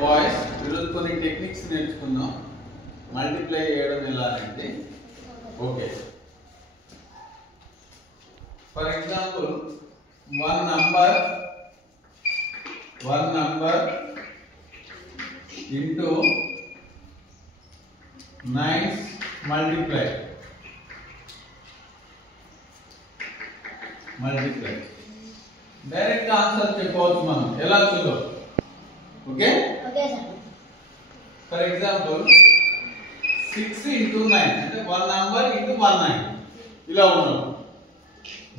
Boys ఈరోజు కొన్ని techniques నేర్చుకుందాం. మల్టిప్లై చేయడం ఎలా అంటే okay. For example one number into 9's multiply. Direct answer చెప్పవచ్చు మనం ఎలా చూద్దాం. Okay sir. For example 6 into 9 అంటే 1 నంబర్ into 1 9 ఇలా ఉన్నాం.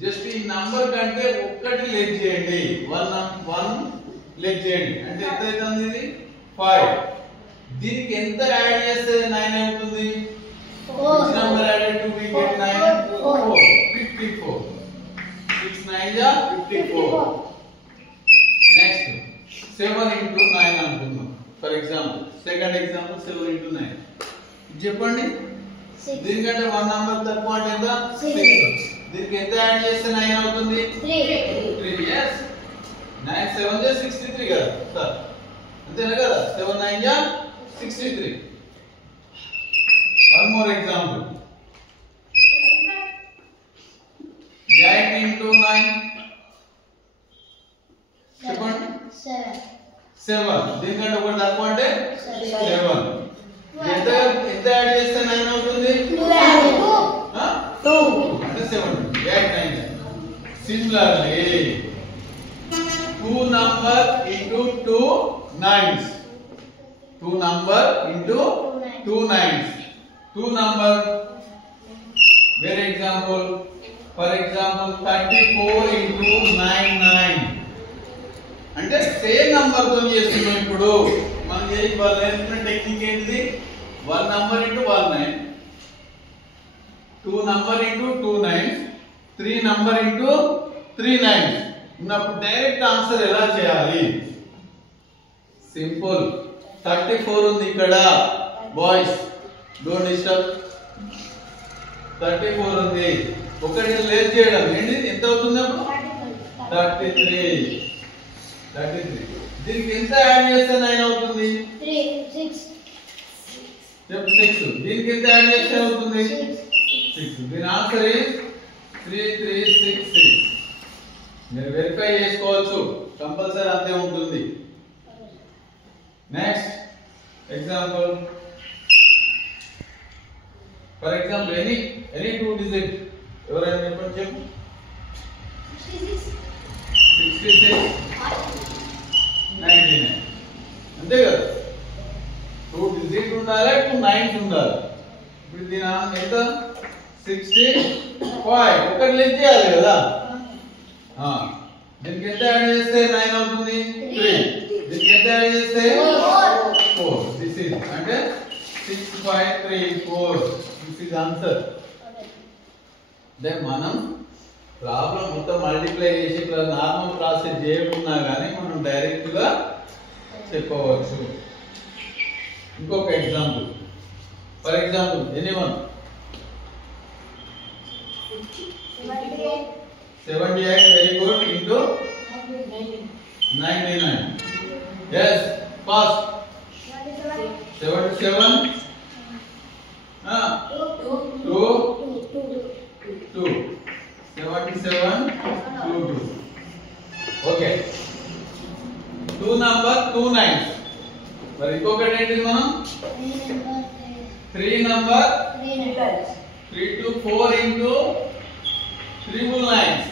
జస్ట్ ఈ నంబర్ కంటే ఒక్కటి లెగ్ చేయండి. 1 లెగ్ చేయండి అంటే ఎంత అవుతుంది? ఇది 5. దీనికి ఎంత యాడ్ చేస్తే 9 అవుతుంది? 6 number added to we get 9 54. 6 9 ja 54. Next 7 into 9 అనుకుందాం. For example second example 7 into 9 చెప్పండి. దీనికంటే 1 నంబర్ తక్కువ అంటే ఎంత? 6. దీనికి ఎంత యాడ్ చేస్తే 9 అవుతుంది? 3. yes 9 7 ja 63 కదా సార్, అంతేనా కదా? 7 9 ja 63. One more example 8 into 9 చెప్పండి. 7 దీనికంటే ఒకటి తక్కువ అంటే 7. ఎంత యాడ్ చేస్తే 9 అవుతుంది? 2 అంటే 7. 8 9. Similarly 2 number into 2 9s. 2 number into 2 9s. 2 number very example for example 34 into 9 9 అంటే సేమ్ నంబర్ తో చేస్తున్నాం. ఇప్పుడు మనం నేర్చుకున్న టెక్నిక్ ఏంటిది? 1 number into 1 9, 2 number into 2 9s, 3 number into 3 9s ఉన్నప్పుడు డైరెక్ట్ ఆన్సర్ ఎలా చేయాలి? సింపుల్. 34 ఉంది ఇక్కడ బాయ్స్, డోంట్ డిస్టర్బ్. 34 ఉంది, ఒకటి లెస్ చేయడం ఏంటి? ఎంత అవుతుంది అప్పుడు? 33. దీనికి ఎంత యాడ్ చేస్తే 9 అవుతుంది? 6. చెప్పు 6. దీనికి ఎంత యాడ్ చేస్తే అవుతుంది? 6. దీని ఆన్సర్ ఇస్ 3366. మీరు వెరిఫై చేసుకోవచ్చు, కంపల్సరీ అంతే ఉంటుంది. Next example for example any 2 digit ఎవరైనా చెప్పండి. చెప్పు 66 99 అంతే కదా? 2 డిజిట్ ఉండాలి, 2 9s ఉండాలి. ఇప్పుడు దీని ఎంత? 65. ఒకటి లెస్ చేయాలి కదా? దీనికి ఎంత యాడ్ చేస్తే 9 అవుతుంది? 3. దీనికి ఎంత యాడ్ చేస్తే 4. దిస్ ఇస్ అంటే 6534. This is answer. దెన్ మనం ప్రాబ్లం మొత్తం మల్టిప్లై చేసి నార్మల్ ప్రాసెస్ చేయకుండా కానీ మనం డైరెక్ట్ గా చెప్పవచ్చు. ఇంకొక example for example anyone 78 very good into 99. yes fast. 77 2 77 2 2. Okay 2 number 2 9s. మరి ఇంకొకటి ఏంటి? మనం 3 number 3 to 4 into 3 9s.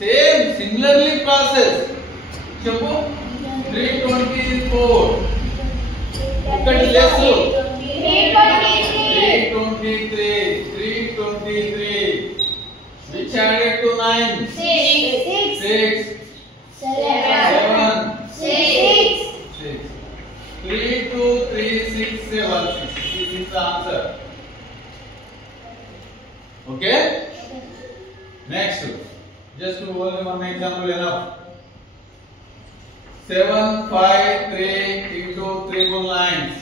Same similarly process. చెప్పు 324. ఒకటి less 323 which added to 9? 6 7 6 3 2 3 6 7 6. This is the answer. Okay? Next, just only one example enough. 753 into 3 9s.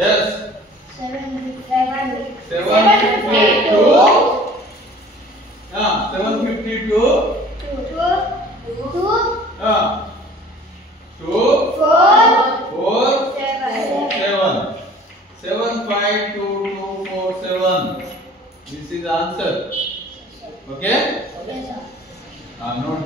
Yes. 752. 752. 2 4 7. 7522247. This is answer. Okay? Yes, sir. Note